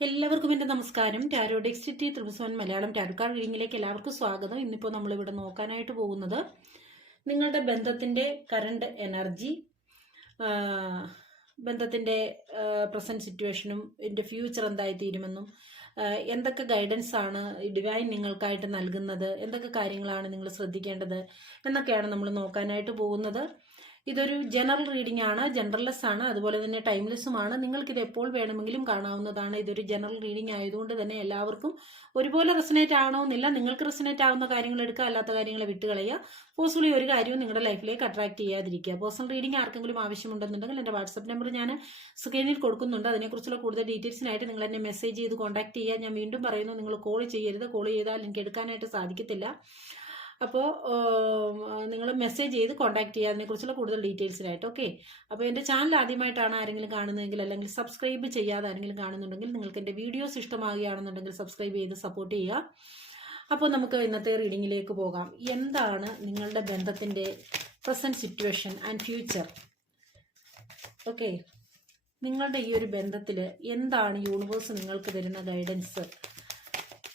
എല്ലാവർക്കും എന്റെ നമസ്കാരം. ടാരോ ഡെക്സിറ്റി ത്രിപുസവൻ മലയാളം ടാരുക്കാർ റീഡിങ്ങിലേക്ക് എല്ലാവർക്കും സ്വാഗതം. ഇന്നിപ്പോൾ നമ്മളിവിടെ നോക്കാനായിട്ട് പോകുന്നത് നിങ്ങളുടെ ബന്ധത്തിന്റെ കറണ്ട് എനർജി ബന്ധത്തിന്റെ പ്രസന്റ് സിറ്റുവേഷനും എന്റെ ഫ്യൂച്ചർ എന്തായി തീരുമെന്നും എന്തൊക്കെ ഗൈഡൻസ് ആണ് ഡിവൈൻ നിങ്ങൾക്കായിട്ട് നൽകുന്നത് എന്തൊക്കെ കാര്യങ്ങളാണ് നിങ്ങൾ ശ്രദ്ധിക്കേണ്ടത് എന്നൊക്കെയാണ് നമ്മൾ നോക്കാനായിട്ട് പോകുന്നത്. ഇതൊരു ജനറൽ റീഡിംഗ് ആണ് ജനറൽലെസ് ആണ് അതുപോലെ തന്നെ ടൈംലെസ്സുമാണ് നിങ്ങൾക്ക് ഇത് എപ്പോൾ വേണമെങ്കിലും കാണാവുന്നതാണ്. ഇതൊരു ജനറൽ റീഡിംഗ് ആയതുകൊണ്ട് തന്നെ എല്ലാവർക്കും ഒരുപോലെ റെസനേറ്റ് ആവണമെന്നില്ല. നിങ്ങൾക്ക് റെസനേറ്റ് ആവുന്ന കാര്യങ്ങൾ എടുക്കുക അല്ലാത്ത കാര്യങ്ങളെ വിട്ടുകളയുക. പോസിബിളി ഒരു കാര്യവും നിങ്ങളുടെ ലൈഫിലേക്ക് അട്രാക്ട് ചെയ്യാതിരിക്കുക. പേഴ്സണൽ റീഡിംഗ് ആർക്കെങ്കിലും ആവശ്യമുണ്ടെന്നുണ്ടെങ്കിൽ എന്റെ വാട്സപ്പ് നമ്പർ ഞാൻ സ്ക്രീനിൽ കൊടുക്കുന്നുണ്ട്. അതിനെക്കുറിച്ചുള്ള കൂടുതൽ ഡീറ്റെയിൽസിനായിട്ട് നിങ്ങൾ എന്നെ മെസ്സേജ് ചെയ്ത് കോൺടാക്ട് ചെയ്യുക. ഞാൻ വീണ്ടും പറയുന്നു നിങ്ങൾ കോൾ ചെയ്യരുത്. കോൾ ചെയ്താൽ എനിക്ക് എടുക്കാനായിട്ട് സാധിക്കത്തില്ല. അപ്പോൾ നിങ്ങൾ മെസ്സേജ് ചെയ്ത് കോൺടാക്ട് ചെയ്യുക അതിനെക്കുറിച്ചുള്ള കൂടുതൽ ഡീറ്റെയിൽസിനായിട്ട് ഓക്കെ അപ്പോൾ എന്റെ ചാനൽ ആദ്യമായിട്ടാണ് ആരെങ്കിലും കാണുന്നതെങ്കിൽ അല്ലെങ്കിൽ സബ്സ്ക്രൈബ് ചെയ്യാതെ ആരെങ്കിലും കാണുന്നുണ്ടെങ്കിൽ നിങ്ങൾക്ക് എന്റെ വീഡിയോസ് ഇഷ്ടമാകുകയാണെന്നുണ്ടെങ്കിൽ സബ്സ്ക്രൈബ് ചെയ്ത് സപ്പോർട്ട് ചെയ്യുക. അപ്പോൾ നമുക്ക് ഇന്നത്തെ റീഡിങ്ങിലേക്ക് പോകാം. എന്താണ് നിങ്ങളുടെ ബന്ധത്തിന്റെ present situation and future okay നിങ്ങളുടെ ഈ ഒരു ബന്ധത്തിൽ എന്താണ് യൂണിവേഴ്സ് നിങ്ങൾക്ക് തരുന്ന ഗൈഡൻസ്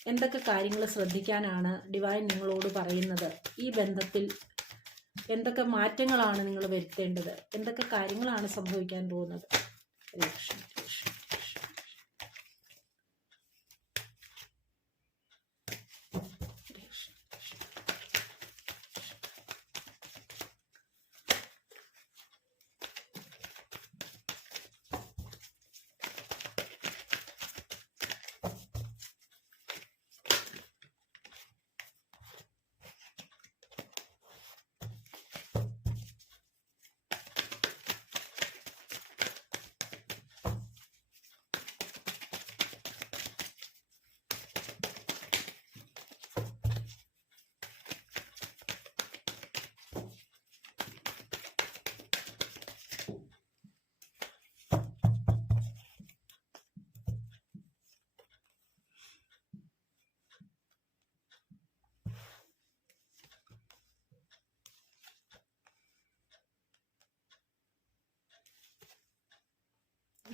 എന്തൊക്കെ കാര്യങ്ങൾ ശ്രദ്ധിക്കാനാണ് ഡിവൈൻ നിങ്ങളോട് പറയുന്നത്? ഈ ബന്ധത്തിൽ എന്തൊക്കെ മാറ്റങ്ങളാണ് നിങ്ങൾ വരുത്തേണ്ടത്? എന്തൊക്കെ കാര്യങ്ങളാണ് സംഭവിക്കാൻ പോകുന്നത്? രക്ഷ, രക്ഷ,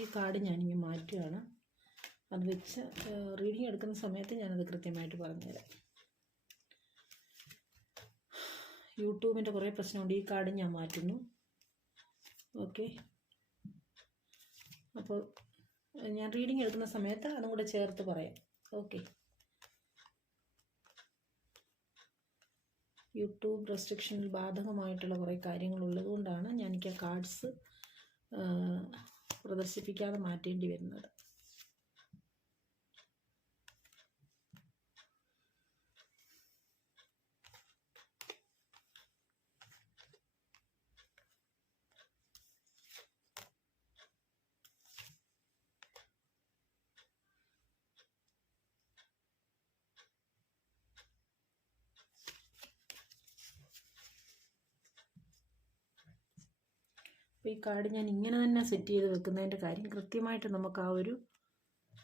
ഈ കാർഡ് ഞാനിങ്ങനെ മാറ്റുകയാണ്. അത് വെച്ച് റീഡിങ് എടുക്കുന്ന സമയത്ത് ഞാനത് കൃത്യമായിട്ട് പറഞ്ഞുതരാം. യൂട്യൂബിന്റെ കുറേ പ്രശ്നമുണ്ട്. ഈ കാർഡ് ഞാൻ മാറ്റുന്നു. ഓക്കെ. അപ്പോൾ ഞാൻ റീഡിങ് എടുക്കുന്ന സമയത്ത് അതും കൂടെ ചേർത്ത് പറയാം. ഓക്കെ. യൂട്യൂബ് റെസ്ട്രിക്ഷനിൽ ബാധകമായിട്ടുള്ള കുറേ കാര്യങ്ങളുള്ളത് കൊണ്ടാണ് ഞാൻ എനിക്ക് ആ കാർഡ്സ് പ്രദർശിപ്പിക്കാതെ മാറ്റേണ്ടി വരുന്നത്. കാർഡ് ഞാൻ ഇങ്ങനെ തന്നെ സെറ്റ് ചെയ്ത് വെക്കുന്നതിന്റെ കാര്യം കൃത്യമായിട്ട് നമുക്ക് ആ ഒരു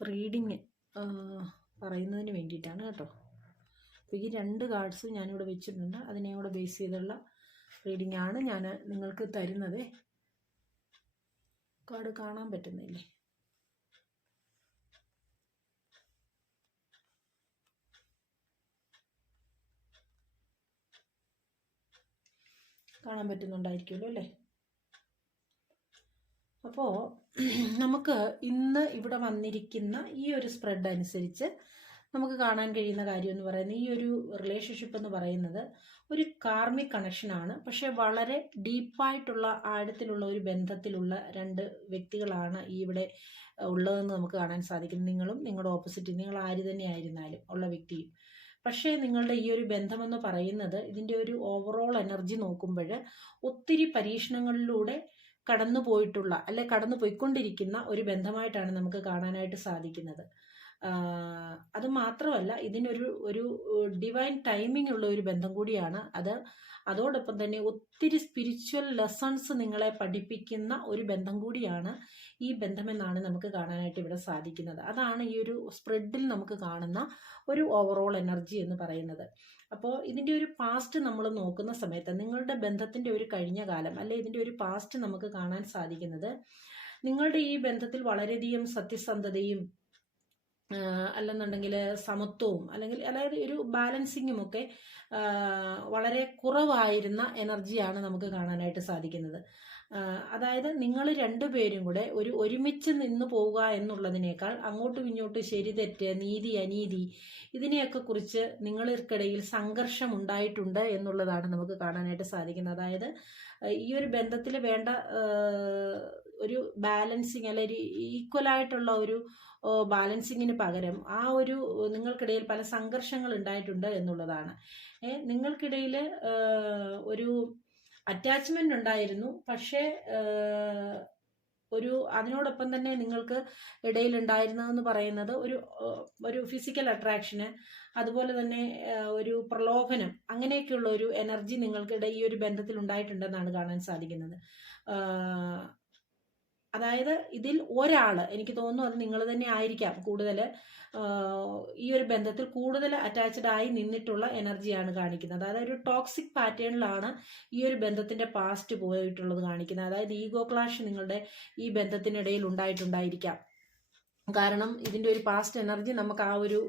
റീഡിങ് പറയുന്നതിന് വേണ്ടിയിട്ടാണ് കേട്ടോ. അപ്പോൾ ഈ രണ്ട് കാർഡ്സ് ഞാനിവിടെ വെച്ചിട്ടുണ്ട്. അതിനെ കൂടെ ബേസ് ചെയ്തുള്ള റീഡിംഗ് ആണ് ഞാൻ നിങ്ങൾക്ക് തരുന്നത്. കാർഡ് കാണാൻ പറ്റുന്നില്ലേ? കാണാൻ പറ്റുന്നുണ്ടായിരിക്കുമല്ലോ അല്ലേ? അപ്പോൾ നമുക്ക് ഇന്ന് ഇവിടെ വന്നിരിക്കുന്ന ഈ ഒരു സ്പ്രെഡ് അനുസരിച്ച് നമുക്ക് കാണാൻ കഴിയുന്ന കാര്യം എന്ന് പറയുന്നത് ഈ ഒരു റിലേഷൻഷിപ്പ് എന്ന് പറയുന്നത് ഒരു കാർമിക് കണക്ഷനാണ് പക്ഷെ വളരെ ഡീപ്പായിട്ടുള്ള ആഴത്തിലുള്ള ഒരു ബന്ധത്തിലുള്ള രണ്ട് വ്യക്തികളാണ് ഈ ഇവിടെ ഉള്ളതെന്ന് നമുക്ക് കാണാൻ സാധിക്കും. നിങ്ങളും നിങ്ങളുടെ ഓപ്പോസിറ്റ് നിങ്ങൾ ആര് തന്നെ ആയിരുന്നാലും ഉള്ള വ്യക്തിയും. പക്ഷേ നിങ്ങളുടെ ഈ ഒരു ബന്ധമെന്ന് പറയുന്നത് ഇതിന്റെ ഒരു ഓവറോൾ എനർജി നോക്കുമ്പോൾ ഒത്തിരി പരീക്ഷണങ്ങളിലൂടെ കടന്നു പോയിട്ടുള്ള അല്ലെ കടന്നു പോയിക്കൊണ്ടിരിക്കുന്ന ഒരു ബന്ധമായിട്ടാണ് നമുക്ക് കാണാനായിട്ട് സാധിക്കുന്നത്. അത് മാത്രമല്ല ഇതിനൊരു ഒരു ഡിവൈൻ ടൈമിംഗ് ഉള്ള ഒരു ബന്ധം കൂടിയാണ്. അത് അതോടൊപ്പം തന്നെ ഒത്തിരി സ്പിരിച്വൽ ലെസൺസ് നിങ്ങളെ പഠിപ്പിക്കുന്ന ഒരു ബന്ധം കൂടിയാണ് ഈ ബന്ധമെന്നാണ് നമുക്ക് കാണാനായിട്ട് ഇവിടെ സാധിക്കുന്നത്. അതാണ് ഈ ഒരു സ്പ്രെഡിൽ നമുക്ക് കാണുന്ന ഒരു ഓവറോൾ എനർജി എന്ന് പറയുന്നത്. അപ്പോൾ ഇതിന്റെ ഒരു പാസ്റ്റ് നമ്മൾ നോക്കുന്ന സമയത്ത് നിങ്ങളുടെ ബന്ധത്തിന്റെ ഒരു കഴിഞ്ഞ കാലം അല്ലെ ഇതിന്റെ ഒരു പാസ്റ്റ് നമുക്ക് കാണാൻ സാധിക്കുന്നത് നിങ്ങളുടെ ഈ ബന്ധത്തിൽ വളരെയധികം സത്യസന്ധതയും അല്ലെന്നുണ്ടെങ്കിൽ സമത്വവും അല്ലെങ്കിൽ അതായത് ഒരു ബാലൻസിങ്ങും ഒക്കെ വളരെ കുറവായിരുന്ന എനർജിയാണ് നമുക്ക് കാണാനായിട്ട് സാധിക്കുന്നത്. അതായത് നിങ്ങൾ രണ്ടുപേരും കൂടെ ഒരു ഒരുമിച്ച് നിന്ന് പോവുക എന്നുള്ളതിനേക്കാൾ അങ്ങോട്ടും ഇങ്ങോട്ടും ശരി തെറ്റ് നീതി അനീതി ഇതിനെയൊക്കെ കുറിച്ച് നിങ്ങൾക്കിടയിൽ സംഘർഷം ഉണ്ടായിട്ടുണ്ട് എന്നുള്ളതാണ് നമുക്ക് കാണാനായിട്ട് സാധിക്കുന്നത്. അതായത് ഈ ഒരു ബന്ധത്തിൽ വേണ്ട ഒരു ബാലൻസിങ് അല്ലെ ഒരു ഈക്വലായിട്ടുള്ള ഒരു ബാലൻസിങ്ങിന് പകരം ആ ഒരു നിങ്ങൾക്കിടയിൽ പല സംഘർഷങ്ങൾ ഉണ്ടായിട്ടുണ്ട് എന്നുള്ളതാണ്. നിങ്ങൾക്കിടയിൽ ഒരു അറ്റാച്ച്മെന്റ് ഉണ്ടായിരുന്നു. പക്ഷേ ഒരു അതിനോടൊപ്പം തന്നെ നിങ്ങൾക്ക് ഇടയിൽ ഉണ്ടായിരുന്നതെന്ന് പറയുന്നത് ഒരു ഒരു ഫിസിക്കൽ അട്രാക്ഷന് അതുപോലെ തന്നെ ഒരു പ്രലോഭനം അങ്ങനെയൊക്കെയുള്ള ഒരു എനർജി നിങ്ങൾക്കിടെ ഈ ഒരു ബന്ധത്തിൽ ഉണ്ടായിട്ടുണ്ടെന്നാണ് കാണാൻ സാധിക്കുന്നത്. അതായത് ഇതിൽ ഒരാൾ എനിക്ക് തോന്നുന്നു അത് നിങ്ങൾ തന്നെ ആയിരിക്കാം കൂടുതൽ ഈ ഒരു ബന്ധത്തിൽ കൂടുതൽ അറ്റാച്ച്ഡ് ആയി നിന്നിട്ടുള്ള എനർജിയാണ് കാണിക്കുന്നത്. അതായത് ഒരു ടോക്സിക് പാറ്റേണിലാണ് ഈ ഒരു ബന്ധത്തിന്റെ പാസ്റ്റ് പോയിട്ടുള്ളത് കാണിക്കുന്നത്. അതായത് ഈഗോ ക്ലാഷ് നിങ്ങളുടെ ഈ ബന്ധത്തിനിടയിൽ ഉണ്ടായിട്ടുണ്ടായിരിക്കാം. കാരണം ഇതിന്റെ ഒരു പാസ്റ്റ് എനർജി നമുക്ക് ആ ഒരു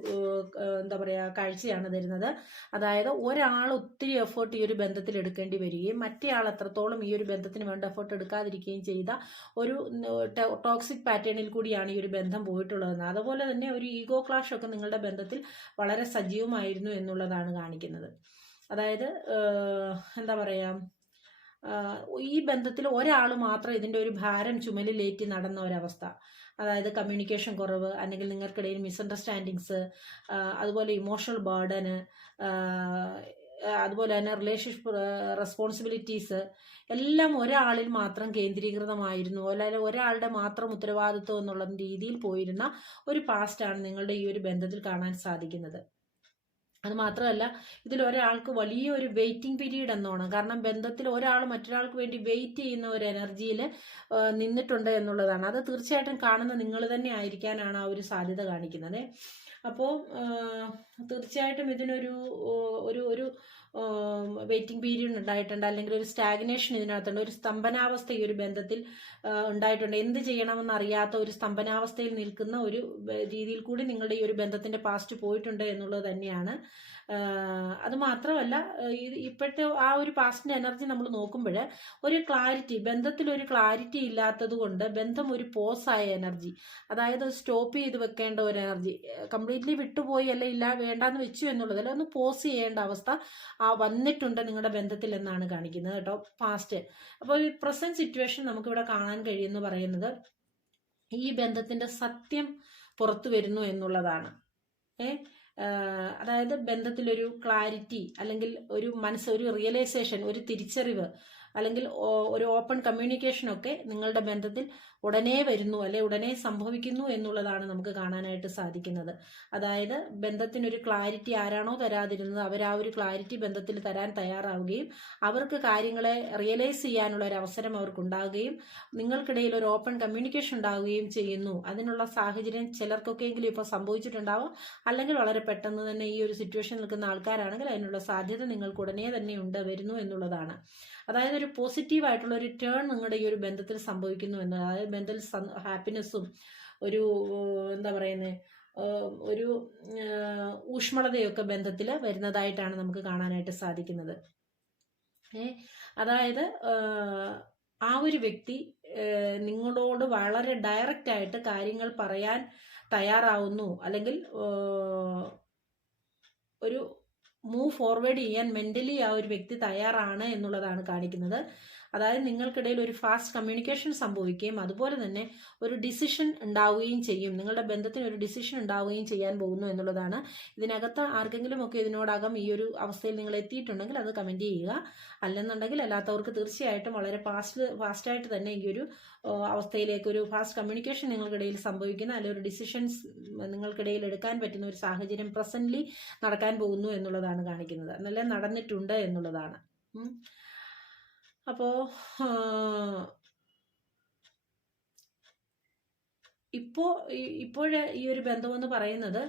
എന്താ പറയുക കാഴ്ചയാണ് തരുന്നത്. അതായത് ഒരാൾ ഒത്തിരി എഫേർട്ട് ഈ ഒരു ബന്ധത്തിൽ എടുക്കേണ്ടി വരികയും മറ്റേ ആൾ എത്രത്തോളം ഈ ഒരു ബന്ധത്തിന് വേണ്ട എഫേർട്ട് എടുക്കാതിരിക്കുകയും ചെയ്ത ഒരു ടോക്സിക് പാറ്റേണിൽ കൂടിയാണ് ഈ ഒരു ബന്ധം പോയിട്ടുള്ളതെന്ന്. അതുപോലെ തന്നെ ഒരു ഈഗോ ക്ലാഷ് ഒക്കെ നിങ്ങളുടെ ബന്ധത്തിൽ വളരെ സജീവമായിരുന്നു എന്നുള്ളതാണ് കാണിക്കുന്നത്. അതായത് എന്താ പറയുക ഈ ബന്ധത്തിൽ ഒരാൾ മാത്രം ഇതിന്റെ ഒരു ഭാരം ചുമലിലേറ്റി നടന്ന ഒരവസ്ഥ. അതായത് കമ്മ്യൂണിക്കേഷൻ കുറവ് അല്ലെങ്കിൽ നിങ്ങൾക്കിടയിൽ മിസ്അണ്ടർസ്റ്റാൻഡിങ്സ് അതുപോലെ ഇമോഷണൽ ബേർഡന് അതുപോലെ തന്നെ റിലേഷൻഷിപ്പ് റെസ്പോൺസിബിലിറ്റീസ് എല്ലാം ഒരാളിൽ മാത്രം കേന്ദ്രീകൃതമായിരുന്നു. അല്ലെങ്കിൽ ഒരാളുടെ മാത്രം ഉത്തരവാദിത്വം എന്നുള്ള രീതിയിൽ പോയിരുന്ന ഒരു പാസ്റ്റാണ് നിങ്ങളുടെ ഈ ഒരു ബന്ധത്തിൽ കാണാൻ സാധിക്കുന്നത്. അത് മാത്രമല്ല ഇതിൽ ഒരാൾക്ക് വലിയൊരു വെയിറ്റിംഗ് പീരീഡ് എന്നോണം കാരണം ബന്ധത്തിൽ ഒരാൾ മറ്റൊരാൾക്ക് വേണ്ടി വെയിറ്റ് ചെയ്യുന്ന ഒരു എനർജിയിൽ നിന്നിട്ടുണ്ട് എന്നുള്ളതാണ്. അത് തീർച്ചയായിട്ടും കാണുന്ന നിങ്ങൾ തന്നെ ആയിരിക്കാനാണ് ആ ഒരു സാധ്യത കാണിക്കുന്നത്. അപ്പോൾ തീർച്ചയായിട്ടും ഇതിനൊരു ഒരു ഒരു വെയിറ്റിംഗ് പീരീഡ് ഉണ്ടായിട്ടുണ്ട്. അല്ലെങ്കിൽ ഒരു സ്റ്റാഗ്നേഷൻ ഇതിനകത്തുണ്ട്. ഒരു സ്തംഭനാവസ്ഥ ഈ ഒരു ബന്ധത്തിൽ ഉണ്ടായിട്ടുണ്ട്. എന്ത് ചെയ്യണമെന്ന് അറിയാത്ത ഒരു സ്തംഭനാവസ്ഥയിൽ നിൽക്കുന്ന ഒരു രീതിയിൽ കൂടി നിങ്ങളുടെ ഈ ഒരു ബന്ധത്തിന്റെ പാസ്റ്റ് പോയിട്ടുണ്ട് എന്നുള്ളത് തന്നെയാണ്. അത് മാത്രമല്ല ഇപ്പോഴത്തെ ആ ഒരു പാസ്റ്റിന്റെ എനർജി നമ്മൾ നോക്കുമ്പോൾ ഒരു ക്ലാരിറ്റി ബന്ധത്തിൽ ഒരു ക്ലാരിറ്റി ഇല്ലാത്തത് കൊണ്ട് ബന്ധം ഒരു പോസായ എനർജി അതായത് സ്റ്റോപ്പ് ചെയ്ത് വെക്കേണ്ട ഒരു എനർജി കംപ്ലീറ്റ്ലി വിട്ടുപോയി അല്ല ഇല്ല വേണ്ടാന്ന് വെച്ചു എന്നുള്ളതല്ല ഒന്ന് പോസ് ചെയ്യേണ്ട അവസ്ഥ വന്നിട്ടുണ്ട് നിങ്ങളുടെ ബന്ധത്തിൽ എന്നാണ് കാണിക്കുന്നത് കേട്ടോ പാസ്റ്റ് അപ്പോൾ ഈ പ്രസന്റ് സിറ്റുവേഷൻ നമുക്കിവിടെ കാണാൻ കഴിയുമെന്ന് പറയുന്നത് ഈ ബന്ധത്തിന്റെ സത്യം പുറത്തു വരുന്നു എന്നുള്ളതാണ്. ഏ അതായത് ബന്ധത്തിലൊരു ക്ലാരിറ്റി അല്ലെങ്കിൽ ഒരു മനസ്സ് ഒരു റിയലൈസേഷൻ ഒരു തിരിച്ചറിവ് അല്ലെങ്കിൽ ഒരു ഓപ്പൺ കമ്മ്യൂണിക്കേഷൻ ഒക്കെ നിങ്ങളുടെ ബന്ധത്തിൽ ഉടനെ വരുന്നു അല്ലെ ഉടനെ സംഭവിക്കുന്നു എന്നുള്ളതാണ് നമുക്ക് കാണാനായിട്ട് സാധിക്കുന്നത്. അതായത് ബന്ധത്തിനൊരു ക്ലാരിറ്റി ആരാണോ തരാതിരുന്നത് അവർ ആ ഒരു ക്ലാരിറ്റി ബന്ധത്തിൽ തരാൻ തയ്യാറാവുകയും അവർക്ക് കാര്യങ്ങളെ റിയലൈസ് ചെയ്യാനുള്ള ഒരു അവസരം അവർക്കുണ്ടാവുകയും നിങ്ങൾക്കിടയിൽ ഒരു ഓപ്പൺ കമ്മ്യൂണിക്കേഷൻ ഉണ്ടാവുകയും ചെയ്യുന്നു. അതിനുള്ള സാഹചര്യം ചിലർക്കൊക്കെയെങ്കിലും ഇപ്പോൾ സംഭവിച്ചിട്ടുണ്ടാവും. അല്ലെങ്കിൽ വളരെ പെട്ടെന്ന് തന്നെ ഈ ഒരു സിറ്റുവേഷൻ നിൽക്കുന്ന ആൾക്കാരാണെങ്കിൽ അതിനുള്ള സാധ്യത നിങ്ങൾക്ക് ഉടനെ തന്നെ ഉണ്ട് വരുന്നു എന്നുള്ളതാണ്. അതായത് ഒരു പോസിറ്റീവ് ആയിട്ടുള്ള ഒരു ടേൺ നിങ്ങളുടെ ഈ ഒരു ബന്ധത്തിൽ സംഭവിക്കുന്നു എന്ന്. അതായത് ബന്ധത്തിൽ ഹാപ്പിനെസ്സും ഒരു എന്താ പറയുന്നത് ഒരു ഊഷ്മളതയൊക്കെ ബന്ധത്തിൽ വരുന്നതായിട്ടാണ് നമുക്ക് കാണാനായിട്ട് സാധിക്കുന്നത്. അതായത് ആ ഒരു വ്യക്തി നിങ്ങളോട് വളരെ ഡയറക്റ്റ് ആയിട്ട് കാര്യങ്ങൾ പറയാൻ തയ്യാറാവുന്നു. അല്ലെങ്കിൽ ഒരു മൂവ് ഫോർവേഡ് ചെയ്യാൻ മെന്റലി ആ ഒരു വ്യക്തി തയ്യാറാണ് എന്നുള്ളതാണ് കാണിക്കുന്നത്. അതായത് നിങ്ങൾക്കിടയിൽ ഒരു ഫാസ്റ്റ് കമ്മ്യൂണിക്കേഷൻ സംഭവിക്കുകയും അതുപോലെ തന്നെ ഒരു ഡിസിഷൻ ഉണ്ടാവുകയും ചെയ്യും. നിങ്ങളുടെ ബന്ധത്തിന് ഒരു ഡിസിഷൻ ഉണ്ടാവുകയും ചെയ്യാൻ പോകുന്നു എന്നുള്ളതാണ്. ഇതിനകത്ത് ആർക്കെങ്കിലും ഒക്കെ ഇതിനോടകം ഈ ഒരു അവസ്ഥയിൽ നിങ്ങൾ എത്തിയിട്ടുണ്ടെങ്കിൽ അത് കമന്റ് ചെയ്യുക. അല്ലെന്നുണ്ടെങ്കിൽ അല്ലാത്തവർക്ക് തീർച്ചയായിട്ടും വളരെ ഫാസ്റ്റ് ഫാസ്റ്റായിട്ട് തന്നെ ഈ ഒരു അവസ്ഥയിലേക്ക് ഒരു ഫാസ്റ്റ് കമ്മ്യൂണിക്കേഷൻ നിങ്ങൾക്കിടയിൽ സംഭവിക്കുന്ന അല്ലെങ്കിൽ ഒരു ഡിസിഷൻസ് നിങ്ങൾക്കിടയിൽ എടുക്കാൻ പറ്റുന്ന ഒരു സാഹചര്യം പ്രസന്റ്ലി നടക്കാൻ പോകുന്നു എന്നുള്ളതാണ് കാണിക്കുന്നത്. നല്ല നടന്നിട്ടുണ്ട് എന്നുള്ളതാണ്. അപ്പോ ഇപ്പോ ഇപ്പോഴ ഈ ഒരു ബന്ധമെന്ന് പറയുന്നത്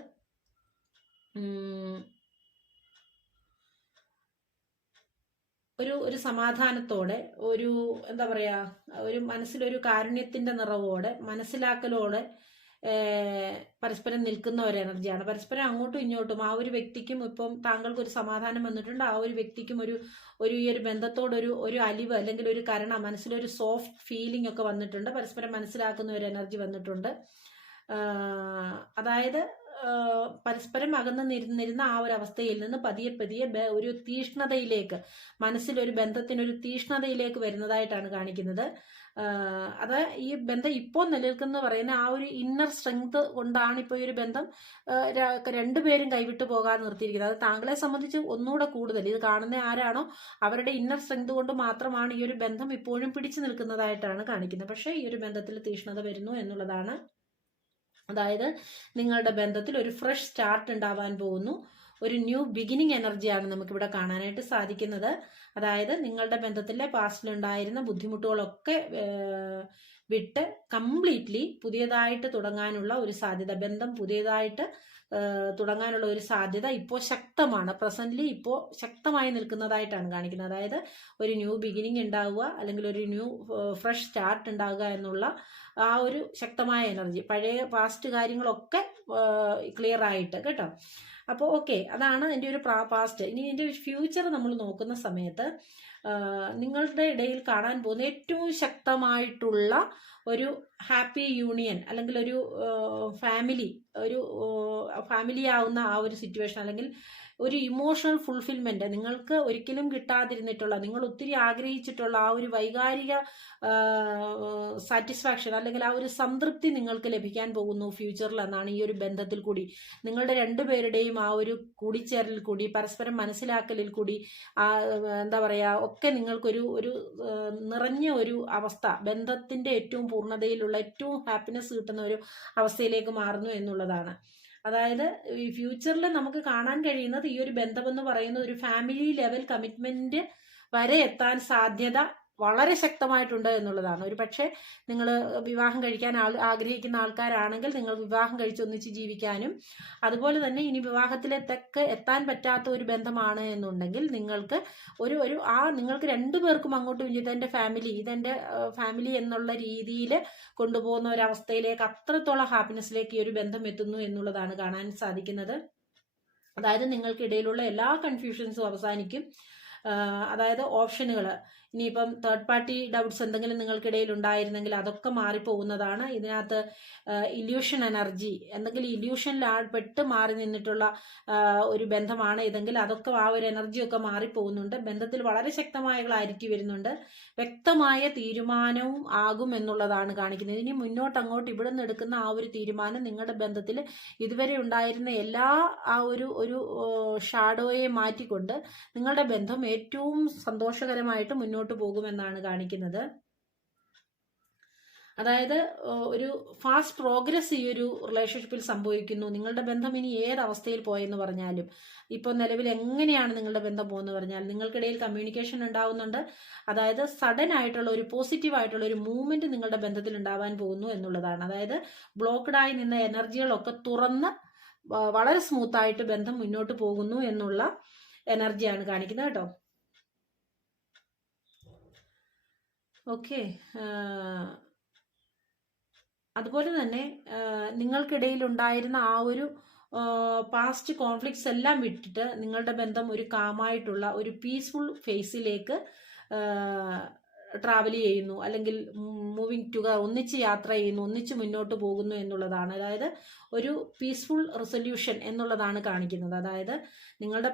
ഒരു ഒരു സമാധാനത്തോടെ ഒരു എന്താ പറയാ ഒരു മനസ്സിലൊരു കാരുണ്യത്തിന്റെ നിറവോടെ മനസ്സിലാക്കലോടെ പരസ്പരം നിൽക്കുന്ന ഒരു എനർജിയാണ്. പരസ്പരം അങ്ങോട്ടും ഇങ്ങോട്ടും ആ ഒരു വ്യക്തിക്കും ഇപ്പം താങ്കൾക്ക് ഒരു സമാധാനം വന്നിട്ടുണ്ട്. ആ ഒരു വ്യക്തിക്കും ഒരു ഒരു ഈ ഒരു ബന്ധത്തോടൊരു ഒരു അലിവ് അല്ലെങ്കിൽ ഒരു കരുണ മനസ്സിലൊരു സോഫ്റ്റ് ഫീലിംഗ് ഒക്കെ വന്നിട്ടുണ്ട്. പരസ്പരം മനസ്സിലാക്കുന്ന ഒരു എനർജി വന്നിട്ടുണ്ട്. അതായത് പരസ്പരം അകന്ന് നിരുന്നിരുന്ന ആ ഒരു അവസ്ഥയിൽ നിന്ന് പതിയെ പതിയെ ഒരു തീഷ്ണതയിലേക്ക് മനസ്സിലൊരു ബന്ധത്തിനൊരു തീഷ്ണതയിലേക്ക് വരുന്നതായിട്ടാണ് കാണിക്കുന്നത്. അത് ഈ ബന്ധം ഇപ്പോൾ നിലനിൽക്കുന്ന പറയുന്ന ആ ഒരു ഇന്നർ സ്ട്രെങ്ത് കൊണ്ടാണ് ഇപ്പോൾ ഈ ഒരു ബന്ധം രണ്ടുപേരും കൈവിട്ടു പോകാതെ നിർത്തിയിരിക്കുന്നത്. അത് താങ്കളെ സംബന്ധിച്ച് ഒന്നുകൂടെ കൂടുതൽ. ഇത് കാണുന്ന ആരാണോ അവരുടെ ഇന്നർ സ്ട്രെങ്ത് കൊണ്ട് മാത്രമാണ് ഈ ഒരു ബന്ധം ഇപ്പോഴും പിടിച്ചു നിൽക്കുന്നതായിട്ടാണ് കാണിക്കുന്നത്. പക്ഷേ ഈ ഒരു ബന്ധത്തിൽ തീഷ്ണത വരുന്നു എന്നുള്ളതാണ്. അതായത് നിങ്ങളുടെ ബന്ധത്തിൽ ഒരു ഫ്രഷ് സ്റ്റാർട്ട് ഉണ്ടാവാൻ പോകുന്നു. ഒരു ന്യൂ ബിഗിനിങ് എനർജിയാണ് നമുക്കിവിടെ കാണാനായിട്ട് സാധിക്കുന്നത്. അതായത് നിങ്ങളുടെ ബന്ധത്തിലെ പാസ്റ്റിലുണ്ടായിരുന്ന ബുദ്ധിമുട്ടുകളൊക്കെ വിട്ട് കംപ്ലീറ്റ്ലി പുതിയതായിട്ട് തുടങ്ങാനുള്ള ഒരു സാധ്യത ബന്ധം പുതിയതായിട്ട് തുടങ്ങാനുള്ള ഒരു സാധ്യത ഇപ്പോൾ ശക്തമാണ്. പ്രസന്റ്ലി ഇപ്പോൾ ശക്തമായി നിൽക്കുന്നതായിട്ടാണ് കാണിക്കുന്നത്. അതായത് ഒരു ന്യൂ ബിഗിനിങ് ഉണ്ടാവുക അല്ലെങ്കിൽ ഒരു ന്യൂ ഫ്രഷ് സ്റ്റാർട്ട് ഉണ്ടാവുക എന്നുള്ള ആ ഒരു ശക്തമായ എനർജി. പഴയ പാസ്റ്റ് കാര്യങ്ങളൊക്കെ ക്ലിയർ ആയിട്ട് കേട്ടോ. അപ്പോൾ ഓക്കെ അതാണ് എന്റെ ഒരു പാസ്റ്റ് ഇനി എന്റെ ഫ്യൂച്ചർ നമ്മൾ നോക്കുന്ന സമയത്ത് നിങ്ങളുടെ ഇടയിൽ കാണാൻ പോകുന്ന ഏറ്റവും ശക്തമായിട്ടുള്ള ഒരു ഹാപ്പി യൂണിയൻ അല്ലെങ്കിൽ ഒരു ഫാമിലി ഒരു ഫാമിലി ആവുന്ന ആ ഒരു സിറ്റുവേഷൻ അല്ലെങ്കിൽ ഒരു ഇമോഷണൽ ഫുൾഫിൽമെന്റ് നിങ്ങൾക്ക് ഒരിക്കലും കിട്ടാതിരുന്നിട്ടുള്ള നിങ്ങൾ ഒത്തിരി ആഗ്രഹിച്ചിട്ടുള്ള ആ ഒരു വൈകാരിക സാറ്റിസ്ഫാക്ഷൻ അല്ലെങ്കിൽ ആ ഒരു സംതൃപ്തി നിങ്ങൾക്ക് ലഭിക്കാൻ പോകുന്നു ഫ്യൂച്ചറിൽ എന്നാണ് ഈ ഒരു ബന്ധത്തിൽ കൂടി. നിങ്ങളുടെ രണ്ടുപേരുടെയും ആ ഒരു കൂടിച്ചേരലിൽ കൂടി പരസ്പരം മനസ്സിലാക്കലിൽ കൂടി എന്താ പറയുക ഒക്കെ നിങ്ങൾക്കൊരു ഒരു നിറഞ്ഞ ഒരു അവസ്ഥ ബന്ധത്തിന്റെ ഏറ്റവും പൂർണതയിലുള്ള ഏറ്റവും ഹാപ്പിനെസ് കിട്ടുന്ന ഒരു അവസ്ഥയിലേക്ക് മാറുന്നു എന്നുള്ളതാണ്. അതായത് ഫ്യൂച്ചറിൽ നമുക്ക് കാണാൻ കഴിയുന്നത് ഈ ഒരു ബന്ധമെന്ന് പറയുന്ന ഒരു ഫാമിലി ലെവൽ കമ്മിറ്റ്മെന്റ് വരെ എത്താൻ സാധ്യത വളരെ ശക്തമായിട്ടുണ്ട് എന്നുള്ളതാണ്. ഒരു പക്ഷേ നിങ്ങൾ വിവാഹം കഴിക്കാൻ ആൾ ആഗ്രഹിക്കുന്ന ആൾക്കാരാണെങ്കിൽ നിങ്ങൾ വിവാഹം കഴിച്ച് ഒന്നിച്ച് ജീവിക്കാനും അതുപോലെ തന്നെ ഇനി വിവാഹത്തിലെത്തൊക്കെ എത്താൻ പറ്റാത്ത ഒരു ബന്ധമാണ് എന്നുണ്ടെങ്കിൽ നിങ്ങൾക്ക് ഒരു ഒരു ആ നിങ്ങൾക്ക് രണ്ടു പേർക്കും അങ്ങോട്ടും ഇതെന്റെ ഫാമിലി ഇതെന്റെ ഫാമിലി എന്നുള്ള രീതിയിൽ കൊണ്ടുപോകുന്ന ഒരവസ്ഥയിലേക്ക് അത്രത്തോളം ഹാപ്പിനെസ്സിലേക്ക് ഈ ഒരു ബന്ധം എത്തുന്നു എന്നുള്ളതാണ് കാണാൻ സാധിക്കുന്നത്. അതായത് നിങ്ങൾക്കിടയിലുള്ള എല്ലാ കൺഫ്യൂഷൻസും അവസാനിക്കും. അതായത് ഓപ്ഷനുകൾ ഇനിയിപ്പം തേർഡ് പാർട്ടി ഡൗട്ട്സ് എന്തെങ്കിലും നിങ്ങൾക്കിടയിൽ ഉണ്ടായിരുന്നെങ്കിൽ അതൊക്കെ മാറിപ്പോകുന്നതാണ്. ഇതിനകത്ത് ഇല്യൂഷൻ എനർജി എന്തെങ്കിലും ഇല്യൂഷനിൽ പെട്ട് മാറി നിന്നിട്ടുള്ള ഒരു ബന്ധമാണ് ഇതെങ്കിൽ അതൊക്കെ ആ ഒരു എനർജിയൊക്കെ മാറിപ്പോകുന്നുണ്ട്. ബന്ധത്തിൽ വളരെ ശക്തമായ ക്ലാരിറ്റി വരുന്നുണ്ട്. വ്യക്തമായ തീരുമാനവും ആകും എന്നുള്ളതാണ് കാണിക്കുന്നത്. ഇനി മുന്നോട്ട് അങ്ങോട്ട് ഇവിടെ നിന്ന് എടുക്കുന്ന ആ ഒരു തീരുമാനം നിങ്ങളുടെ ബന്ധത്തിൽ ഇതുവരെ ഉണ്ടായിരുന്ന എല്ലാ ആ ഒരു ഒരു ഷാഡോയെ മാറ്റിക്കൊണ്ട് നിങ്ങളുടെ ബന്ധം ഏറ്റവും സന്തോഷകരമായിട്ട് മുന്നോട്ട് പോകുമെന്നാണ് കാണിക്കുന്നത്. അതായത് ഒരു ഫാസ്റ്റ് പ്രോഗ്രസ് ഈ ഒരു റിലേഷൻഷിപ്പിൽ സംഭവിക്കുന്നു. നിങ്ങളുടെ ബന്ധം ഇനി ഏത് അവസ്ഥയിൽ പോയെന്ന് പറഞ്ഞാലും ഇപ്പോൾ നിലവിൽ എങ്ങനെയാണ് നിങ്ങളുടെ ബന്ധം പോകുന്നത് പറഞ്ഞാൽ നിങ്ങൾക്കിടയിൽ കമ്മ്യൂണിക്കേഷൻ ഉണ്ടാവുന്നുണ്ട്. അതായത് സഡൻ ആയിട്ടുള്ള ഒരു പോസിറ്റീവ് ആയിട്ടുള്ള ഒരു മൂവ്മെന്റ് നിങ്ങളുടെ ബന്ധത്തിൽ ഉണ്ടാവാൻ പോകുന്നു എന്നുള്ളതാണ്. അതായത് ബ്ലോക്ക്ഡ് ആയി നിന്ന എനർജികളൊക്കെ തുറന്ന് വളരെ സ്മൂത്തായിട്ട് ബന്ധം മുന്നോട്ട് പോകുന്നു എന്നുള്ള എനർജിയാണ് കാണിക്കുന്നത് കേട്ടോ. ഓക്കെ. അതുപോലെ തന്നെ നിങ്ങൾക്കിടയിൽ ഉണ്ടായിരുന്ന ആ ഒരു പാസ്റ്റ് കോൺഫ്ലിക്ട്സ് എല്ലാം വിട്ടിട്ട് നിങ്ങളുടെ ബന്ധം ഒരു കാമായിട്ടുള്ള ഒരു പീസ്ഫുൾ ഫേസിലേക്ക് ട്രാവൽ ചെയ്യുന്നു അല്ലെങ്കിൽ മൂവിങ് ടുഗർ ഒന്നിച്ച് യാത്ര ചെയ്യുന്നു ഒന്നിച്ച് മുന്നോട്ട് പോകുന്നു എന്നുള്ളതാണ്. അതായത് ഒരു പീസ്ഫുൾ റെസൊല്യൂഷൻ എന്നുള്ളതാണ് കാണിക്കുന്നത്. അതായത് നിങ്ങളുടെ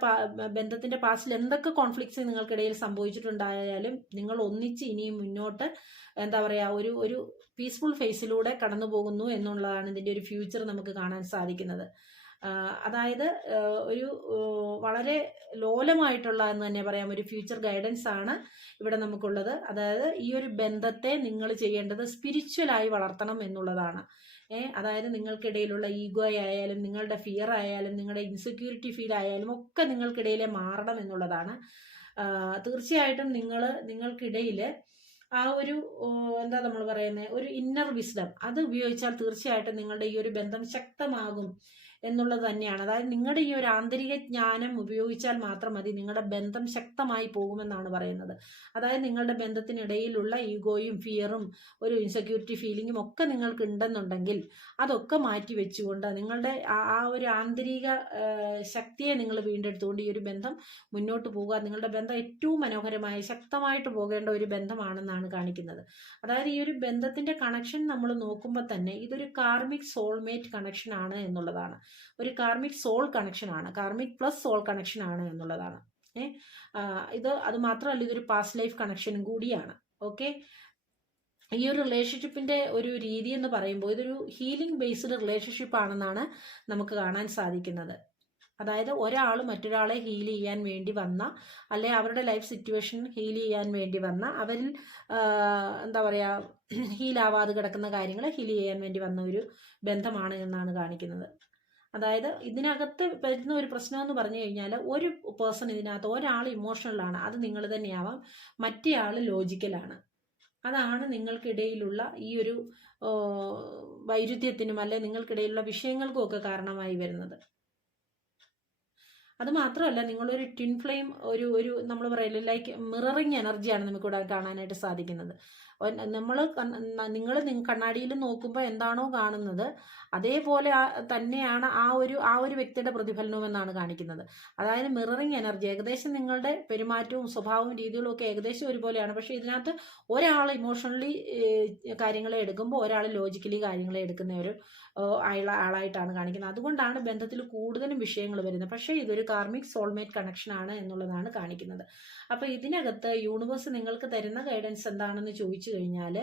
ബന്ധത്തിന്റെ പാസ്റ്റിൽ എന്തൊക്കെ കോൺഫ്ലിക്ട്സ് നിങ്ങൾക്കിടയിൽ സംഭവിച്ചിട്ടുണ്ടായാലും നിങ്ങൾ ഒന്നിച്ച് ഇനിയും മുന്നോട്ട് എന്താ പറയുക ഒരു ഒരു പീസ്ഫുൾ ഫേസിലൂടെ കടന്നു പോകുന്നു എന്നുള്ളതാണ് ഇതിന്റെ ഒരു ഫ്യൂച്ചർ നമുക്ക് കാണാൻ സാധിക്കുന്നത്. അതായത് ഒരു വളരെ ലോലമായിട്ടുള്ള എന്ന് തന്നെ പറയാം ഒരു ഫ്യൂച്ചർ ഗൈഡൻസ് ആണ് ഇവിടെ നമുക്കുള്ളത്. അതായത് ഈ ഒരു ബന്ധത്തെ നിങ്ങൾ ചെയ്യേണ്ടത് സ്പിരിച്വലായി വളർത്തണം എന്നുള്ളതാണ്. ഏ അതായത് നിങ്ങൾക്കിടയിലുള്ള ഈഗോ ആയാലും നിങ്ങളുടെ ഫിയർ ആയാലും നിങ്ങളുടെ ഇൻസെക്യൂരിറ്റി ഫീൽ ആയാലും ഒക്കെ നിങ്ങൾക്കിടയിലെ മാറണം എന്നുള്ളതാണ്. തീർച്ചയായിട്ടും നിങ്ങൾ നിങ്ങൾക്കിടയിൽ ആ ഒരു എന്താ നമ്മൾ പറയുന്നത് ഒരു ഇന്നർ വിസ്ഡം അത് ഉപയോഗിച്ചാൽ തീർച്ചയായിട്ടും നിങ്ങളുടെ ഈ ഒരു ബന്ധം ശക്തമാകും. എന്നുള്ളത് തന്നെയാണ്. അതായത് നിങ്ങളുടെ ഈ ഒരു ആന്തരിക ജ്ഞാനം ഉപയോഗിച്ചാൽ മാത്രം മതി. നിങ്ങളുടെ ബന്ധം ശക്തമായി പോകുമെന്നാണ് പറയുന്നത്. അതായത് നിങ്ങളുടെ ബന്ധത്തിനിടയിലുള്ള ഈഗോയും ഫിയറും ഒരു ഇൻസെക്യൂരിറ്റി ഫീലിങ്ങും ഒക്കെ നിങ്ങൾക്ക് ഉണ്ടെന്നുണ്ടെങ്കിൽ അതൊക്കെ മാറ്റി വെച്ചുകൊണ്ട് നിങ്ങളുടെ ആ- ഒരു ആന്തരിക ശക്തിയെ നിങ്ങൾ വീണ്ടെടുത്തുകൊണ്ട് ഈ ഒരു ബന്ധം മുന്നോട്ട് പോകുക. നിങ്ങളുടെ ബന്ധം ഏറ്റവും മനോഹരമായ ശക്തമായിട്ട് പോകേണ്ട ഒരു ബന്ധമാണെന്നാണ് കാണിക്കുന്നത്. അതായത് ഈ ഒരു ബന്ധത്തിന്റെ കണക്ഷൻ നമ്മൾ നോക്കുമ്പോൾ തന്നെ ഇതൊരു കാർമിക് സോൾമേറ്റ് കണക്ഷൻ ആണ് എന്നുള്ളതാണ്. ഒരു കാർമിക് സോൾ കണക്ഷൻ ആണ്. കാർമിക് പ്ലസ് സോൾ കണക്ഷൻ ആണ് എന്നുള്ളതാണ്. ഏ? ഇത് അത് മാത്രമല്ല ഇതൊരു പാസ്റ്റ് ലൈഫ് കണക്ഷനും കൂടിയാണ്. ഓക്കെ? ഈ ഒരു റിലേഷൻഷിപ്പിന്റെ ഒരു രീതി എന്ന് പറയുമ്പോൾ ഇതൊരു ഹീലിംഗ് ബേസ്ഡ് റിലേഷൻഷിപ്പ് ആണെന്നാണ് നമുക്ക് കാണാൻ സാധിക്കുന്നത്. അതായത് ഒരാൾ മറ്റൊരാളെ ഹീൽ ചെയ്യാൻ വേണ്ടി വന്ന അല്ലെ അവരുടെ ലൈഫ് സിറ്റുവേഷൻ ഹീൽ ചെയ്യാൻ വേണ്ടി വന്ന അവരിൽ എന്താ പറയുക ഹീലാവാതെ കിടക്കുന്ന കാര്യങ്ങൾ ഹീൽ ചെയ്യാൻ വേണ്ടി വന്ന ഒരു ബന്ധമാണ് എന്നാണ് കാണിക്കുന്നത്. അതായത് ഇതിനകത്ത് വരുന്ന ഒരു പ്രശ്നം എന്ന് പറഞ്ഞു കഴിഞ്ഞാൽ ഒരു പേഴ്സൺ ഇതിനകത്ത് ഒരാൾ ഇമോഷണലാണ് അത് നിങ്ങൾ തന്നെയാവാം. മറ്റേ ആൾ ലോജിക്കലാണ് അതാണ് നിങ്ങൾക്കിടയിലുള്ള ഈ ഒരു വൈരുദ്ധ്യത്തിനും അല്ലെ നിങ്ങൾക്കിടയിലുള്ള വിഷയങ്ങൾക്കും ഒക്കെ കാരണമായി വരുന്നത്. അത് മാത്രമല്ല നിങ്ങളൊരു ട്വിൻ ഫ്ലെയിം ഒരു ഒരു നമ്മൾ പറയില്ല ലൈക്ക് മിററിങ് എനർജിയാണ് നമുക്കിവിടെ കാണാനായിട്ട് സാധിക്കുന്നത്. നമ്മൾ നിങ്ങൾ കണ്ണാടിയിൽ നോക്കുമ്പോൾ എന്താണോ കാണുന്നത് അതേപോലെ തന്നെയാണ് ആ ഒരു ആ ഒരു വ്യക്തിയുടെ പ്രതിഫലനവും എന്നാണ് കാണിക്കുന്നത്. അതായത് മിററിങ് എനർജി ഏകദേശം നിങ്ങളുടെ പെരുമാറ്റവും സ്വഭാവവും രീതികളും ഒക്കെ ഏകദേശം ഒരുപോലെയാണ്. പക്ഷേ ഇതിനകത്ത് ഒരാൾ ഇമോഷണലി കാര്യങ്ങളെ എടുക്കുമ്പോൾ ഒരാൾ ലോജിക്കലി കാര്യങ്ങളെ എടുക്കുന്ന ഒരു ആളായിട്ടാണ് കാണിക്കുന്നത്. അതുകൊണ്ടാണ് ബന്ധത്തിൽ കൂടുതലും വിഷയങ്ങൾ വരുന്നത്. പക്ഷേ ഇതൊരു കാർമിക് സോൾമേറ്റ് കണക്ഷൻ ആണ് എന്നുള്ളതാണ് കാണിക്കുന്നത്. അപ്പോൾ ഇതിനകത്ത് യൂണിവേഴ്സ് നിങ്ങൾക്ക് തരുന്ന ഗൈഡൻസ് എന്താണെന്ന് ചോദിച്ചു കഴിഞ്ഞാൽ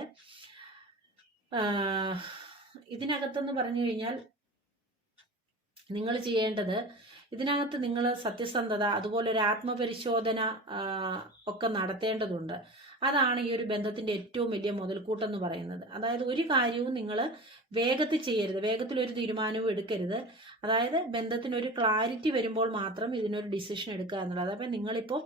ഇതിനകത്തെന്ന് പറഞ്ഞു കഴിഞ്ഞാൽ നിങ്ങൾ ചെയ്യേണ്ടത് ഇതിനകത്ത് നിങ്ങൾ സത്യസന്ധത അതുപോലെ ഒരു ആത്മപരിശോധന ഒക്കെ നടത്തേണ്ടതുണ്ട്. അതാണ് ഈ ഒരു ബന്ധത്തിന്റെ ഏറ്റവും വലിയ മുതൽക്കൂട്ടെന്ന് പറയുന്നത്. അതായത് ഒരു കാര്യവും നിങ്ങൾ വേഗത്തിൽ ചെയ്യരുത്. വേഗത്തിൽ ഒരു തീരുമാനവും എടുക്കരുത്. അതായത് ബന്ധത്തിന് ഒരു ക്ലാരിറ്റി വരുമ്പോൾ മാത്രം ഇതിനൊരു ഡിസിഷൻ എടുക്കുക എന്നുള്ളത്. അപ്പം നിങ്ങളിപ്പോൾ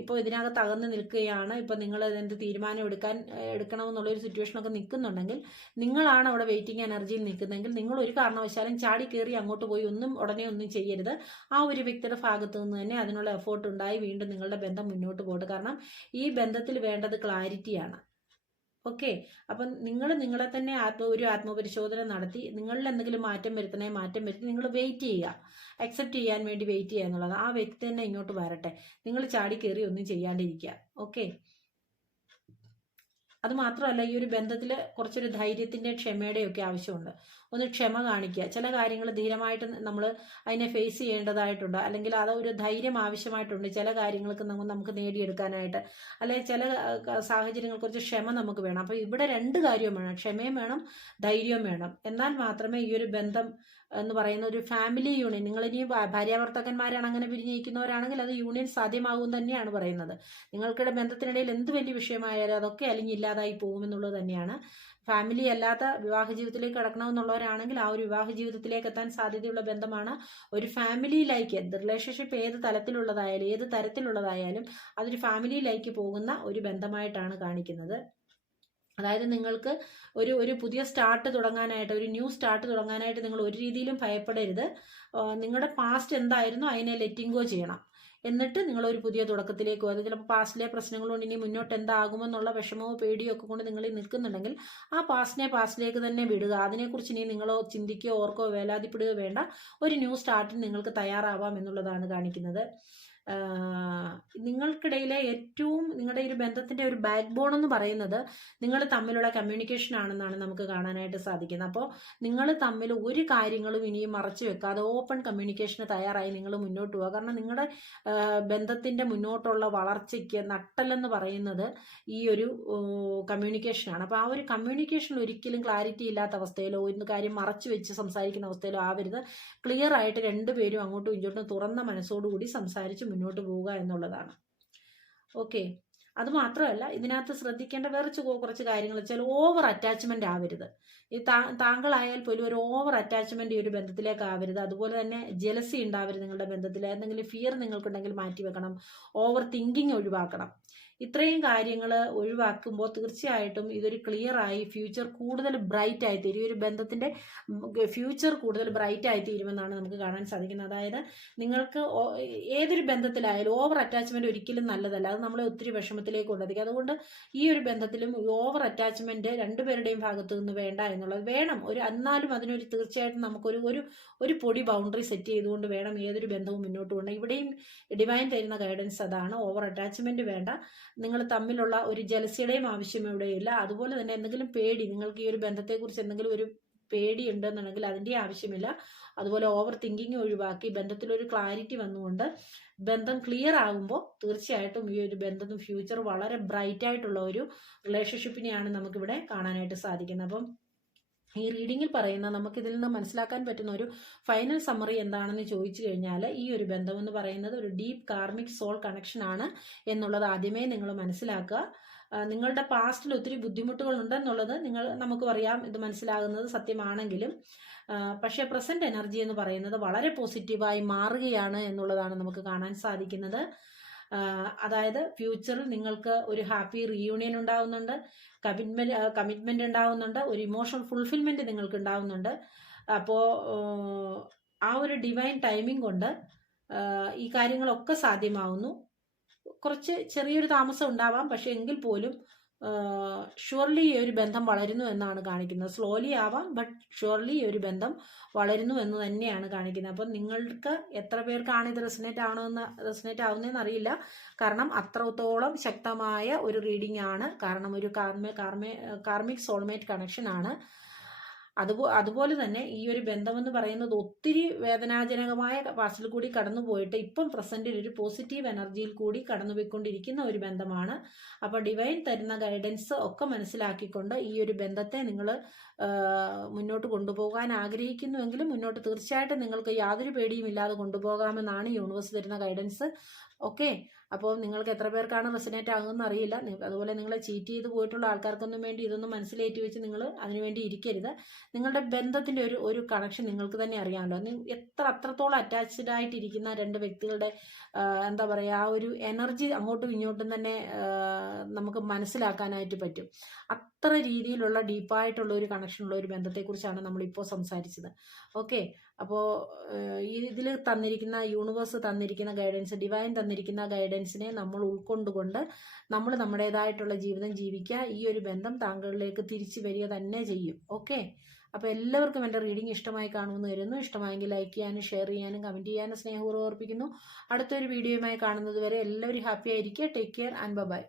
ഇപ്പോൾ ഇതിനകത്ത് അകന്ന് നിൽക്കുകയാണ്. ഇപ്പോൾ നിങ്ങൾ എന്ത് തീരുമാനം എടുക്കാൻ എടുക്കണമെന്നുള്ള ഒരു സിറ്റുവേഷനൊക്കെ നിൽക്കുന്നുണ്ടെങ്കിൽ നിങ്ങളാണ് അവിടെ വെയിറ്റിംഗ് എനർജിയിൽ നിൽക്കുന്നതെങ്കിൽ നിങ്ങൾ ഒരു കാരണവശാലും ചാടി കയറി അങ്ങോട്ട് പോയി ഒന്നും ഉടനെ ഒന്നും ചെയ്യരുത്. ആ ഒരു വ്യക്തിയുടെ ഭാഗത്തു നിന്ന് തന്നെ അതിനുള്ള എഫേർട്ട് ഉണ്ടായി വീണ്ടും നിങ്ങളുടെ ബന്ധം മുന്നോട്ട് പോകട്ടെ. കാരണം ഈ ബന്ധത്തിൽ വേണ്ടത് ക്ലാരിറ്റിയാണ് ഓക്കെ അപ്പം നിങ്ങൾ നിങ്ങളെ തന്നെ ആത്മ ഒരു ആത്മപരിശോധന നടത്തി നിങ്ങളിൽ എന്തെങ്കിലും മാറ്റം വരുത്തണേ മാറ്റം വരുത്തി നിങ്ങൾ വെയിറ്റ് ചെയ്യുക. അക്സെപ്റ്റ് ചെയ്യാൻ വേണ്ടി വെയിറ്റ് ചെയ്യുക എന്നുള്ളത് ആ വ്യക്തി തന്നെ ഇങ്ങോട്ട് വരട്ടെ. നിങ്ങൾ ചാടി കയറി ഒന്നും ചെയ്യാണ്ടിരിക്കുക. ഓക്കെ അത് മാത്രമല്ല ഈ ഒരു ബന്ധത്തിൽ കുറച്ചൊരു ധൈര്യത്തിന്റെ ക്ഷമയുടെ ഒക്കെ ആവശ്യമുണ്ട്. ഒന്ന് ക്ഷമ കാണിക്കുക. ചില കാര്യങ്ങൾ ധീരമായിട്ട് നമ്മൾ അതിനെ ഫേസ് ചെയ്യേണ്ടതായിട്ടുണ്ട്. അല്ലെങ്കിൽ അത് ഒരു ധൈര്യം ആവശ്യമായിട്ടുണ്ട്. ചില കാര്യങ്ങൾക്ക് നമുക്ക് നമുക്ക് നേടിയെടുക്കാനായിട്ട്. അല്ലെങ്കിൽ ചില സാഹചര്യങ്ങൾ കുറച്ച് ക്ഷമ നമുക്ക് വേണം. അപ്പോൾ ഇവിടെ രണ്ട് കാര്യവും വേണം. ക്ഷമയും വേണം ധൈര്യവും വേണം. എന്നാൽ മാത്രമേ ഈ ഒരു ബന്ധം എന്ന് പറയുന്ന ഒരു ഫാമിലി യൂണിയൻ നിങ്ങളിനി ഭാര്യാഭർത്താക്കന്മാരാണ് അങ്ങനെ പിരിഞ്ഞിരിക്കുന്നവരാണെങ്കിൽ അത് യൂണിയൻ സാധ്യമാകും തന്നെയാണ് പറയുന്നത്. നിങ്ങൾക്കിടെ ബന്ധത്തിനിടയിൽ എന്ത് വലിയ വിഷയമായാലും അതൊക്കെ അല്ലെങ്കിൽ ഇല്ലാതായി പോകുമെന്നുള്ളത് തന്നെയാണ്. ഫാമിലി അല്ലാത്ത വിവാഹ ജീവിതത്തിലേക്ക് കടക്കണമെന്നുള്ളവരാണെങ്കിൽ ആ ഒരു വിവാഹ ജീവിതത്തിലേക്ക് എത്താൻ സാധ്യതയുള്ള ബന്ധമാണ് ഒരു ഫാമിലി ലൈക്ക് റിലേഷൻഷിപ്പ് ഏത് തലത്തിലുള്ളതായാലും ഏത് തരത്തിലുള്ളതായാലും അതൊരു ഫാമിലി ലൈക്ക് പോകുന്ന ഒരു ബന്ധമായിട്ടാണ് കാണിക്കുന്നത്. അതായത് നിങ്ങൾക്ക് ഒരു ഒരു പുതിയ സ്റ്റാർട്ട് തുടങ്ങാനായിട്ട് ഒരു ന്യൂ സ്റ്റാർട്ട് തുടങ്ങാനായിട്ട് നിങ്ങൾ ഒരു രീതിയിലും ഭയപ്പെടരുത്. നിങ്ങളുടെ പാസ്റ്റ് എന്തായിരുന്നു അതിനെ ലെറ്റിംഗ് ഗോ ചെയ്യണം. എന്നിട്ട് നിങ്ങൾ ഒരു പുതിയ തുടക്കത്തിലേക്ക് പോകും അത് ചിലപ്പോൾ പാസ്റ്റിലെ പ്രശ്നങ്ങൾ കൊണ്ട് ഇനി മുന്നോട്ട് എന്താകുമെന്നുള്ള വിഷമമോ പേടിയോ ഒക്കെ കൊണ്ട് നിങ്ങൾ നിൽക്കുന്നുണ്ടെങ്കിൽ ആ പാസ്റ്റിനെ പാസ്റ്റിലേക്ക് തന്നെ വിടുക. അതിനെക്കുറിച്ച് ഇനി നിങ്ങളോ ചിന്തിക്കുകയോ ഓർക്കോ വേലാതിപ്പെടുകയോ വേണ്ട. ഒരു ന്യൂ സ്റ്റാർട്ടിന് നിങ്ങൾക്ക് തയ്യാറാവാം എന്നുള്ളതാണ് കാണിക്കുന്നത്. നിങ്ങൾക്കിടയിലെ ഏറ്റവും നിങ്ങളുടെ ഒരു ബന്ധത്തിന്റെ ഒരു ബാക്ക് ബോൺ എന്ന് പറയുന്നത് നിങ്ങൾ തമ്മിലുള്ള കമ്മ്യൂണിക്കേഷൻ ആണെന്നാണ് നമുക്ക് കാണാനായിട്ട് സാധിക്കുന്നത്. അപ്പോൾ നിങ്ങൾ തമ്മിൽ ഒരു കാര്യങ്ങളും ഇനിയും മറച്ചു വെക്കാതെ ഓപ്പൺ കമ്മ്യൂണിക്കേഷന് തയ്യാറായി നിങ്ങൾ മുന്നോട്ട് പോകുക കാരണം നിങ്ങളുടെ ബന്ധത്തിന്റെ മുന്നോട്ടുള്ള വളർച്ചയ്ക്ക് നട്ടലെന്ന് പറയുന്നത് ഈ ഒരു കമ്മ്യൂണിക്കേഷനാണ് അപ്പോൾ ആ ഒരു കമ്മ്യൂണിക്കേഷൻ ഒരിക്കലും ക്ലാരിറ്റി ഇല്ലാത്ത അവസ്ഥയിലോ ഒരു കാര്യം മറച്ചു വെച്ച് സംസാരിക്കുന്ന അവസ്ഥയിലോ ആവരുത്. ക്ലിയർ ആയിട്ട് രണ്ടുപേരും അങ്ങോട്ടും ഇങ്ങോട്ടും തുറന്ന മനസ്സോടുകൂടി സംസാരിച്ച് മുന്നോട്ട് പോവുക എന്നുള്ളതാണ്. ഓക്കെ അത് മാത്രമല്ല ഇതിനകത്ത് ശ്രദ്ധിക്കേണ്ട വേറെ കുറച്ച് കാര്യങ്ങൾ. വെച്ചാൽ ഓവർ അറ്റാച്ച്മെന്റ് ആവരുത്. ഈ താ താങ്കളായാൽ പോലും ഒരു ഓവർ അറ്റാച്ച്മെന്റ് ഈ ഒരു ബന്ധത്തിലേക്ക് ആവരുത്. അതുപോലെ തന്നെ ജലസി ഉണ്ടാവരുത് നിങ്ങളുടെ ബന്ധത്തിൽ എന്തെങ്കിലും ഫിയർ നിങ്ങൾക്കുണ്ടെങ്കിൽ മാറ്റി വെക്കണം ഓവർ തിങ്കിങ് ഒഴിവാക്കണം. ഇത്രയും കാര്യങ്ങൾ ഒഴിവാക്കുമ്പോൾ തീർച്ചയായിട്ടും ഇതൊരു ക്ലിയർ ആയി ഫ്യൂച്ചർ കൂടുതൽ ബ്രൈറ്റ് ആയി തീരും ഈ ഒരു ബന്ധത്തിന്റെ ഫ്യൂച്ചർ കൂടുതൽ ബ്രൈറ്റ് ആയി തീരുമെന്നാണ് നമുക്ക് കാണാൻ സാധിക്കുന്നത്. അതായത് നിങ്ങൾക്ക് ഏതൊരു ബന്ധത്തിലായാലും ഓവർ അറ്റാച്ച്മെന്റ് ഒരിക്കലും നല്ലതല്ല. അത് നമ്മളെ ഒത്തിരി വിഷമത്തിലേക്ക് കൊണ്ടെത്തിക്കും. അതുകൊണ്ട് ഈ ഒരു ബന്ധത്തിലും ഓവർ അറ്റാച്ച്മെന്റ് രണ്ടുപേരുടെയും ഭാഗത്തു നിന്ന് വേണ്ട എന്നുള്ളത് വേണം. ഒരു എന്നാലും അതിനൊരു തീർച്ചയായിട്ടും നമുക്കൊരു ഒരു ഒരു പൊടി ബൗണ്ടറി സെറ്റ് ചെയ്തുകൊണ്ട് വേണം ഏതൊരു ബന്ധവും മുന്നോട്ട് പോകണം ഇവിടെയും ഡിവൈൻ തരുന്ന ഗൈഡൻസ് അതാണ്. ഓവർ അറ്റാച്ച്മെന്റ് വേണ്ട. നിങ്ങൾ തമ്മിലുള്ള ഒരു ജലസിയുടെയും ആവശ്യം ഇവിടെയില്ല. അതുപോലെ തന്നെ എന്തെങ്കിലും പേടി നിങ്ങൾക്ക് ഈ ഒരു ബന്ധത്തെക്കുറിച്ച് എന്തെങ്കിലും ഒരു പേടി ഉണ്ടെന്നുണ്ടെങ്കിൽ അതിന്റെ ആവശ്യമില്ല. അതുപോലെ ഓവർ തിങ്കിങ് ഒഴിവാക്കി ബന്ധത്തിലൊരു ക്ലാരിറ്റി വന്നുകൊണ്ട് ബന്ധം ക്ലിയർ ആകുമ്പോൾ തീർച്ചയായിട്ടും ഈ ഒരു ബന്ധത്തും ഫ്യൂച്ചർ വളരെ ബ്രൈറ്റ് ആയിട്ടുള്ള ഒരു റിലേഷൻഷിപ്പിനെയാണ് നമുക്കിവിടെ കാണാനായിട്ട് സാധിക്കുന്നത്. അപ്പം ഈ റീഡിങ്ങിൽ പറയുന്ന നമുക്ക് ഇതിൽ നിന്ന് മനസ്സിലാക്കാൻ പറ്റുന്ന ഒരു ഫൈനൽ സമ്മറി എന്താണെന്ന് ചോദിച്ചു കഴിഞ്ഞാൽ ഈ ഒരു ബന്ധം എന്ന് പറയുന്നത് ഒരു ഡീപ്പ് കാർമിക് സോൾ കണക്ഷൻ ആണ് എന്നുള്ളത് ആദ്യമേ നിങ്ങൾ മനസ്സിലാക്കുക. നിങ്ങളുടെ പാസ്റ്റിൽ ഒത്തിരി ബുദ്ധിമുട്ടുകൾ ഉണ്ടെന്നുള്ളത് നിങ്ങൾ നമുക്ക് പറയാം ഇത് മനസ്സിലാകുന്നത് സത്യമാണെങ്കിലും. പക്ഷേ പ്രസന്റ് എനർജി എന്ന് പറയുന്നത് വളരെ പോസിറ്റീവായി മാറുകയാണ് എന്നുള്ളതാണ് നമുക്ക് കാണാൻ സാധിക്കുന്നത്. അതായത് ഫ്യൂച്ചറിൽ നിങ്ങൾക്ക് ഒരു ഹാപ്പി റീയൂണിയൻ ഉണ്ടാവുന്നുണ്ട് കമ്മിറ്റ്മെന്റ് കമ്മിറ്റ്മെന്റ് ഉണ്ടാവുന്നുണ്ട് ഒരു ഇമോഷണൽ ഫുൾഫിൽമെന്റ് നിങ്ങൾക്ക് ഉണ്ടാവുന്നുണ്ട്. അപ്പോ ആ ഒരു ഡിവൈൻ ടൈമിംഗ് കൊണ്ട് ഈ കാര്യങ്ങളൊക്കെ സാധ്യമാവുന്നു. കുറച്ച് ചെറിയൊരു താമസം ഉണ്ടാവാം പക്ഷെ എങ്കിൽ പോലും ഷുവർലി ഈ ഒരു ബന്ധം വളരുന്നു എന്നാണ് കാണിക്കുന്നത്. സ്ലോലി ആവാം ബട്ട് ഷുവർലി ഈ ഒരു ബന്ധം വളരുന്നു എന്ന് തന്നെയാണ് കാണിക്കുന്നത്. അപ്പം നിങ്ങൾക്ക് എത്ര പേർക്കാണ് ഇത് റെസിനേറ്റ് ആണോന്ന് റെസിനേറ്റ് ആവുന്നതെന്ന് അറിയില്ല. കാരണം അത്രത്തോളം ശക്തമായ ഒരു റീഡിംഗ് ആണ്. കാരണം ഒരു karma karma karmic soulmate connection ആണ്. അതുപോ അതുപോലെ തന്നെ ഈ ഒരു ബന്ധമെന്ന് പറയുന്നത് ഒത്തിരി വേദനാജനകമായ പാസ്റ്റിൽ കൂടി കടന്നു പോയിട്ട് ഇപ്പം പ്രസന്റിൽ ഒരു പോസിറ്റീവ് എനർജിയിൽ കൂടി കടന്നുപോയിക്കൊണ്ടിരിക്കുന്ന ഒരു ബന്ധമാണ്. അപ്പോൾ ഡിവൈൻ തരുന്ന ഗൈഡൻസ് ഒക്കെ മനസ്സിലാക്കിക്കൊണ്ട് ഈ ഒരു ബന്ധത്തെ നിങ്ങൾ മുന്നോട്ട് കൊണ്ടുപോകാൻ ആഗ്രഹിക്കുന്നുവെങ്കിലും മുന്നോട്ട് തീർച്ചയായിട്ടും നിങ്ങൾക്ക് യാതൊരു പേടിയും ഇല്ലാതെ കൊണ്ടുപോകാമെന്നാണ് യൂണിവേഴ്സ് തരുന്ന ഗൈഡൻസ് ഓക്കെ? അപ്പോൾ നിങ്ങൾക്ക് എത്ര പേർക്കാണ് റെസിനേറ്റ് ആകുമെന്ന് അറിയില്ല. അതുപോലെ നിങ്ങളെ ചീറ്റ് ചെയ്ത് പോയിട്ടുള്ള ആൾക്കാർക്കൊന്നും വേണ്ടി ഇതൊന്നും മനസ്സിലേറ്റി വെച്ച് നിങ്ങൾ അതിനുവേണ്ടി ഇരിക്കരുത്. നിങ്ങളുടെ ബന്ധത്തിന്റെ ഒരു ഒരു കണക്ഷൻ നിങ്ങൾക്ക് തന്നെ അറിയാമല്ലോ. എത്ര അത്രത്തോളം അറ്റാച്ച്ഡ് ആയിട്ടിരിക്കുന്ന രണ്ട് വ്യക്തികളുടെ എന്താ പറയുക ആ ഒരു എനർജി അങ്ങോട്ടും ഇങ്ങോട്ടും തന്നെ നമുക്ക് മനസ്സിലാക്കാനായിട്ട് പറ്റും. അത്ര രീതിയിലുള്ള ഡീപ്പായിട്ടുള്ള ഒരു കണക്ഷനുള്ള ഒരു ബന്ധത്തെക്കുറിച്ചാണ് നമ്മളിപ്പോൾ സംസാരിച്ചത്. ഓക്കെ? അപ്പോൾ ഇതിൽ തന്നിരിക്കുന്ന യൂണിവേഴ്സ് തന്നിരിക്കുന്ന ഗൈഡൻസ് ഡിവൈൻ തന്നിരിക്കുന്ന ഗൈഡൻസിനെ നമ്മൾ ഉൾക്കൊണ്ടുകൊണ്ട് നമ്മൾ നമ്മുടേതായിട്ടുള്ള ജീവിതം ജീവിക്കുക ഈ ഒരു ബന്ധം താങ്കളിലേക്ക് തിരിച്ചു വരിക തന്നെ ചെയ്യും. ഓക്കെ അപ്പോൾ എല്ലാവർക്കും എന്റെ റീഡിംഗ് ഇഷ്ടമായി കാണുമെന്ന് വരുന്നു ഇഷ്ടമായെങ്കിൽ ലൈക്ക് ചെയ്യാനും ഷെയർ ചെയ്യാനും കമന്റ് ചെയ്യാനും സ്നേഹപൂർവം ഓർപ്പിക്കുന്നു. അടുത്തൊരു വീഡിയോയുമായി കാണുന്നത് വരെ എല്ലാവരും ഹാപ്പി ആയിരിക്കുക. Take care and by